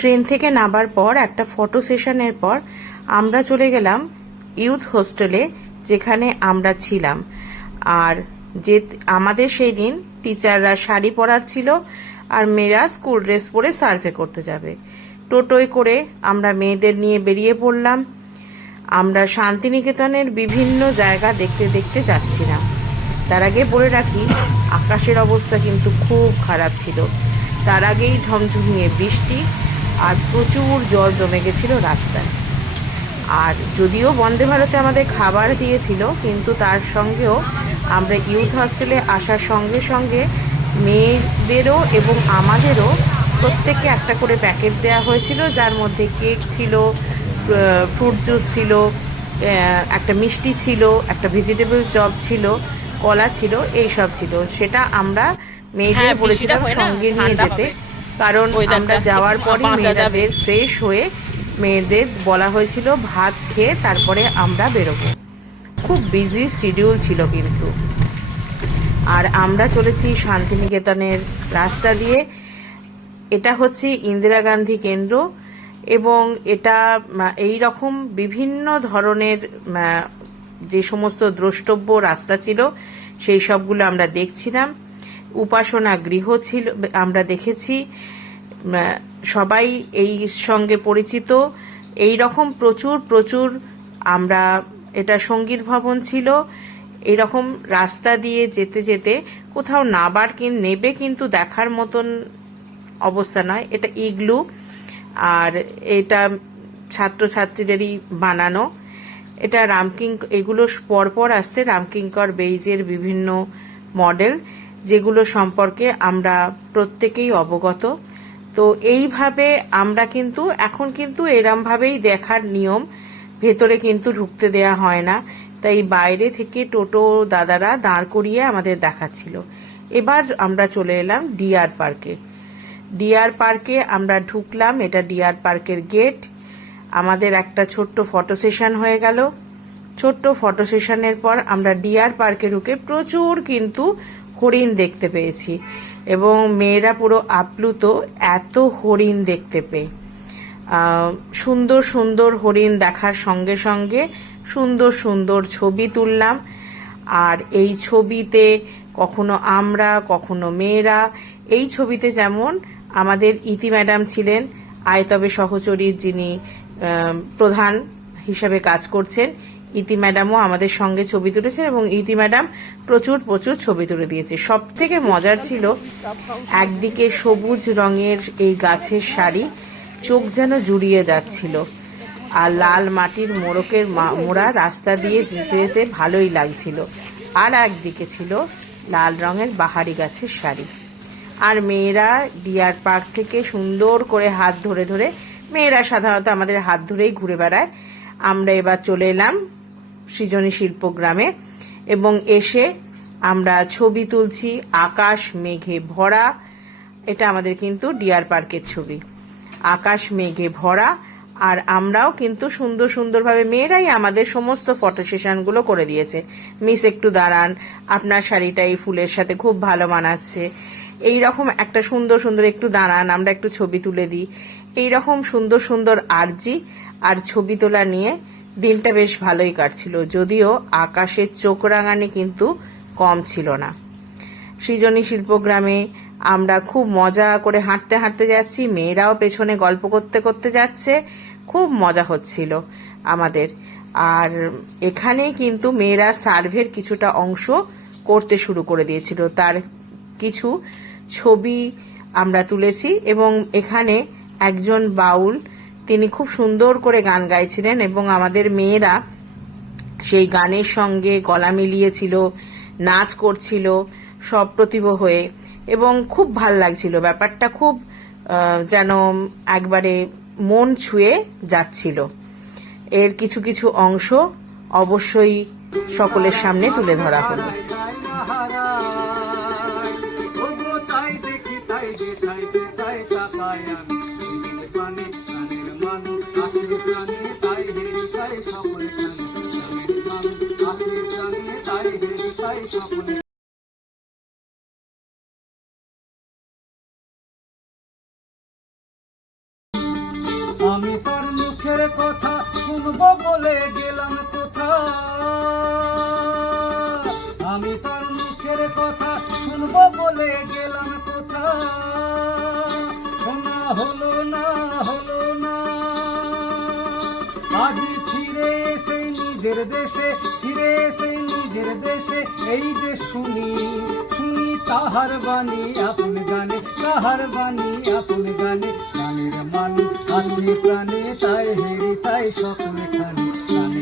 Train থেকে নামার পর একটা ফটো সেশনের পর আমরা চলে গেলাম ইউথ হোস্টেলে, যেখানে আমরা ছিলাম। আর যে আমাদের সেই দিন টিচাররা শাড়ি পরার ছিল, আর মেয়েরা স্কুল ড্রেস পরে সার্ভে করতে যাবে। টোটোয় করে আমরা মেয়েদের নিয়ে বেরিয়ে পড়লাম। আমরা শান্তিনিকেতনের বিভিন্ন জায়গা দেখতে দেখতে যাচ্ছিলাম। তার আগে বলে রাখি, আকাশের অবস্থা কিন্তু খুব খারাপ ছিল। তার আগেই ঝমঝমিয়ে বৃষ্টি, আর প্রচুর জল জমে গেছিল রাস্তায়। আর যদিও বন্দে ভারতে আমাদের খাবার দিয়েছিল, কিন্তু তার সঙ্গেও আমরা ইউথ হস্টেলে আসার সঙ্গে সঙ্গে মেয়েদেরও এবং আমাদেরও প্রত্যেককে একটা করে প্যাকেট দেওয়া হয়েছিল, যার মধ্যে কেক ছিল, ফ্রুট জুস ছিল, একটা মিষ্টি ছিল, একটা ভেজিটেবল চপ ছিল, কলা ছিল, এই সব ছিল। সেটা আমরা মেয়েদের বলেছিলাম সঙ্গে নিয়ে যেতে, কারণ আমরা যাওয়ার পরই মেয়েদের ফ্রেশ হয়ে মেয়েদের বলা হয়েছিল ভাত খেয়ে তারপরে আমরা বেরোবো। খুব বিজি শিডিউল ছিল কিন্তু। আর আমরা চলেছি শান্তিনিকেতনের রাস্তা দিয়ে। এটা হচ্ছে ইন্দিরা গান্ধী কেন্দ্র, এবং এটা এই রকম বিভিন্ন ধরনের যে সমস্ত দ্রষ্টব্য রাস্তা ছিল সেই সবগুলো আমরা দেখছিলাম। উপাসনা গৃহ ছিল, আমরা দেখেছি। সবাই এই সঙ্গে পরিচিত। এই রকম প্রচুর প্রচুর আমরা, এটা সঙ্গীত ভবন ছিল। এরকম রাস্তা দিয়ে যেতে যেতে কোথাও নেবে কিন্তু দেখার মতন অবস্থা নয়। এটা ইগলু, আর এটা ছাত্রছাত্রীদেরই বানানো। এটা এগুলো পরপর আসছে রামকিঙ্কর বেইজের বিভিন্ন মডেল, যেগুলো সম্পর্কে আমরা প্রত্যেকেই অবগত। তো এইভাবে আমরা কিন্তু এখন কিন্তু এরমভাবেই দেখার নিয়ম, ভেতরে কিন্তু ঢুকতে দেয়া হয় না, তাই বাইরে থেকে টোটো দাদারা দাঁড় করিয়ে আমাদের দেখাচ্ছিল। এবার আমরা চলে এলাম ডিয়ার পার্কে। ডিয়ার পার্কে আমরা ঢুকলাম, এটা ডিয়ার পার্কের গেট। আমাদের একটা ছোট্ট ফটো সেশন হয়ে গেল। ছোট্ট ফটো সেশনের পর আমরা ডিয়ার পার্কে ঢুকে প্রচুর কিন্তু হরিণ দেখতে পেয়েছি, এবং মেয়েরা পুরো আপ্লুত এত হরিণ দেখতে পেয়ে। সুন্দর সুন্দর হরিণ দেখার সঙ্গে সঙ্গে সুন্দর সুন্দর ছবি তুললাম। আর এই ছবিতে কখনো আমরা, কখনো মেয়েরা। এই ছবিতে যেমন আমাদের ইতি ম্যাডাম ছিলেন, আয়তবে সহচরীর যিনি প্রধান হিসাবে কাজ করছেন, ইতি ম্যাডামও আমাদের সঙ্গে ছবি তুলেছেন, এবং ইতি ম্যাডাম প্রচুর প্রচুর ছবি তুলে দিয়েছে। সব থেকে মজার ছিল, একদিকে সবুজ রঙের এই গাছের শাড়ি, চোখ যেন জুড়িয়ে যাচ্ছিল, আর লাল মাটির মোড়া রাস্তা দিয়ে যেতে যেতে ভালোই লাগছিল। আর একদিকে ছিল লাল রঙের বাহারি গাছের শাড়ি। আর মেয়েরা ডিয়ার পার্ক থেকে সুন্দর করে হাত ধরে ধরে, মেয়েরা সাধারণত আমাদের হাত ধরেই ঘুরে বেড়ায়। আমরা এবার চলে এলাম সৃজনী শিল্পগ্রামে, এবং এসে আমরা ছবি তুলছি। আকাশ মেঘে ভরা, এটা আমাদের কিন্তু ডিয়ার পার্কের ছবি। আকাশ মেঘে ভরা, আর আমরাও কিন্তু সুন্দর সুন্দরভাবে, মেয়েরাই আমাদের সমস্ত ফটো সেশনগুলো করে দিয়েছে। মিস একটু দাঁড়ান, আপনার শাড়িটা এই ফুলের সাথে খুব ভালো মানাচ্ছে, এইরকম একটা সুন্দর সুন্দর, একটু দাঁড়ান আমরা একটু ছবি তুলে দিই, এইরকম সুন্দর সুন্দর আরজি আর ছবি তোলা নিয়ে দিনটা বেশ ভালোই কাটছিল। যদিও আকাশের চোখ রাঙানি কিন্তু কম ছিল না। সৃজনী শিল্পগ্রামে আমরা খুব মজা করে হাঁটতে হাঁটতে যাচ্ছি, মেয়েরাও পেছনে গল্প করতে করতে যাচ্ছে, খুব মজা হচ্ছিল আমাদের। আর এখানেই কিন্তু মেয়েরা সার্ভের কিছুটা অংশ করতে শুরু করে দিয়েছিল, তার কিছু ছবি আমরা তুলেছি। এবং এখানে একজন বাউল, তিনি খুব সুন্দর করে গান গাইছিলেন, এবং আমাদের মেয়েরা সেই গানের সঙ্গে গলা মিলিয়েছিল, নাচ করছিল সপ্রতিভ হয়ে, এবং খুব ভাল লাগছিল ব্যাপারটা, খুব যেন একবারে মন ছুঁয়ে যাচ্ছিল। এর কিছু কিছু অংশ অবশ্যই সকলের সামনে তুলে ধরা হলো। শুনবো বলে গেলাম কোথা, আমি তার মুখের কথা শুনবো বলে গেলাম কোথা, শোনা হলো না হলো না। আজ ফিরে এসে নিজের দেশে, ফিরে এসে নিজের দেশে, এই যে শুনি শুনি তাহার বাণী আপন গানে, তাহার বাণী আপন গানে। গানের মান আছে প্রাণে, তাই হেরি তাই সকলে খানে গানে।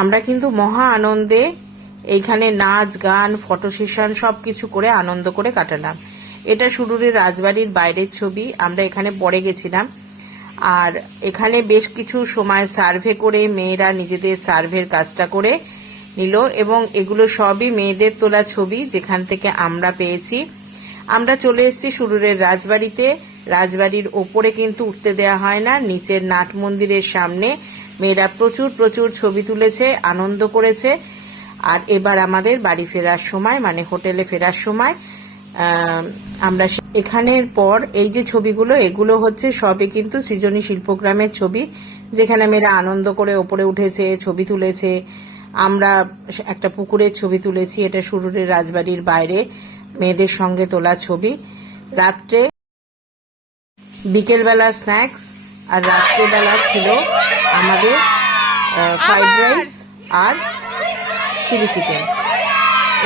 আমরা কিন্তু মহা আনন্দে এইখানে নাচ গান ফটো সেশন সবকিছু করে আনন্দ করে কাটালাম। এটা সুরুরের রাজবাড়ির বাইরের ছবি, আমরা এখানে পরে গেছিলাম। আর এখানে বেশ কিছু সময় সার্ভে করে মেয়েরা নিজেদের সার্ভের কাজটা করে নিল, এবং এগুলো সবই মেয়েদের তোলা ছবি যেখান থেকে আমরা পেয়েছি। আমরা চলে এসেছি সুরুরের রাজবাড়িতে। রাজবাড়ির ওপরে কিন্তু উঠতে দেওয়া হয় না, নিচের নাট মন্দিরের সামনে মেয়েরা প্রচুর প্রচুর ছবি তুলেছে, আনন্দ করেছে। আর এবার আমাদের বাড়ি ফেরার সময়, মানে হোটেলে ফেরার সময় আমরা এখানের পর এই যে ছবিগুলো, এগুলো হচ্ছে সবই কিন্তু সৃজনী শিল্পগ্রামের ছবি, যেখানে মেয়েরা আনন্দ করে ওপরে উঠেছে, ছবি তুলেছে। আমরা একটা পুকুরের ছবি তুলেছি, এটা সুরুরের রাজবাড়ির বাইরে মেয়েদের সঙ্গে তোলা ছবি। রাত্রে বিকেলবেলা স্ন্যাক্স, আর রাত্রেবেলা ছিল আমাদের ফ্রাইড রাইস আর চিলি চিকেন।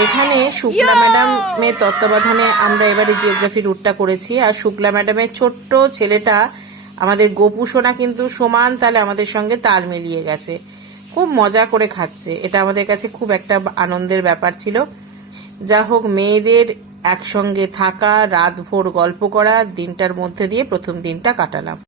এখানে শুক্লা ম্যাডামের তত্ত্বাবধানে আমরা এবারে জিওগ্রাফি রুটটা করেছি। আর শুক্লা ম্যাডামের ছোট্ট ছেলেটা আমাদের গোপু সোনা কিন্তু সমান তালে আমাদের সঙ্গে তাল মিলিয়ে গেছে, খুব মজা করে খাচ্ছে। এটা আমাদের কাছে খুব একটা আনন্দের ব্যাপার ছিল। যা হোক, মেয়েদের একসঙ্গে থাকা, রাতভর গল্প করা, দিনটার মধ্যে দিয়ে প্রথম দিনটা কাটালাম।